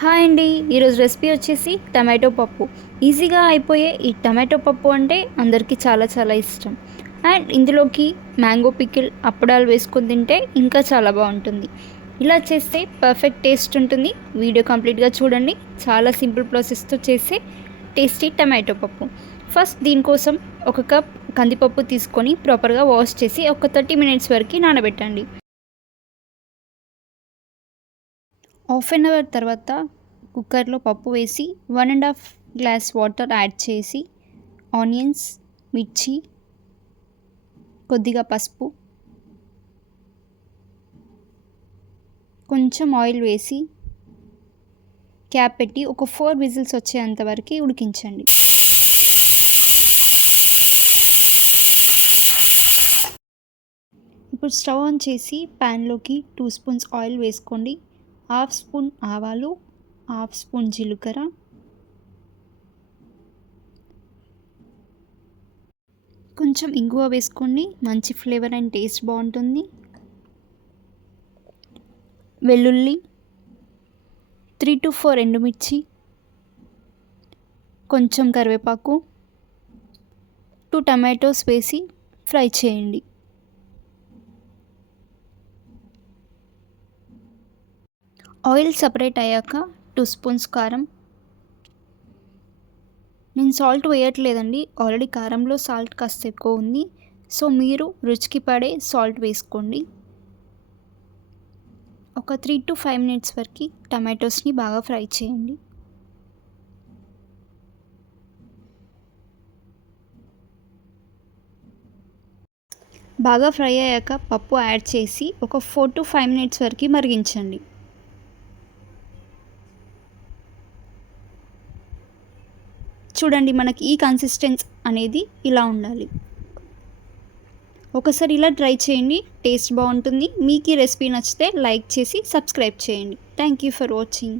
Hi అండి ఈరోజు recipe వచ్చేసి టమాటో పప్పు. ఈజీగా అయిపోయే ఈ టమాటో పప్పు అంటే అందరికీ చాలా చాలా ఇష్టం. అండ్ ఇందులోకి మ్యాంగో పికిల్ అప్పడాలు వేసుకొని తింటే ఇంకా చాలా బాగుంటుంది. ఇలా చేస్తే పర్ఫెక్ట్ టేస్ట్ ఉంటుంది. వీడియో కంప్లీట్గా చూడండి. చాలా సింపుల్ ప్రాసెస్తో చేసే టేస్టీ టమాటో పప్పు. ఫస్ట్ దీనికోసం ఒక కప్ కందిపప్పు తీసుకొని ప్రాపర్గా వాష్ చేసి ఒక థర్టీ మినిట్స్ వరకు నానబెట్టండి. హాఫ్ అన్ అవర్ తర్వాత కుక్కర్లో పప్పు వేసి one and half glass water add చేసి ఆనియన్స్ మిర్చి కొద్దిగా పసుపు కొంచెం ఆయిల్ వేసి క్యాప్ పెట్టి ఒక ఫోర్ విజిల్స్ వచ్చేంత వరకు ఉడికించండి. ఇప్పుడు స్టవ్ ఆన్ చేసి ప్యాన్లోకి టూ స్పూన్స్ ఆయిల్ వేసుకోండి. హాఫ్ స్పూన్ ఆవాలు హాఫ్ స్పూన్ జీలకర్ర కొంచెం ఇంగువ వేసుకోండి మంచి ఫ్లేవర్ అండ్ టేస్ట్ బాగుంటుంది. వెల్లుల్లి త్రీ టు ఫోర్ ఎండుమిర్చి కొంచెం కరివేపాకు టూ టమాటోస్ వేసి ఫ్రై చేయండి. ఆయిల్ సపరేట్ అయ్యాక టూ స్పూన్స్ కారం. నేను సాల్ట్ వేయట్లేదండి ఆల్రెడీ కారంలో సాల్ట్ కాస్త ఎక్కువ ఉంది. సో మీరు రుచికి పడే సాల్ట్ వేసుకోండి. ఒక త్రీ టు ఫైవ్ మినిట్స్ వరకు టమాటోస్ని బాగా ఫ్రై చేయండి. బాగా ఫ్రై అయ్యాక పప్పు యాడ్ చేసి ఒక ఫోర్ టు ఫైవ్ మినిట్స్ వరకు మరిగించండి. చూడండి మనకి ఈ కన్సిస్టెన్స్ అనేది ఇలా ఉండాలి. ఒకసారి ఇలా ట్రై చేయండి టేస్ట్ బాగుంటుంది. మీకు ఈ రెసిపీ నచ్చితే లైక్ చేసి సబ్స్క్రైబ్ చేయండి. Thank you for watching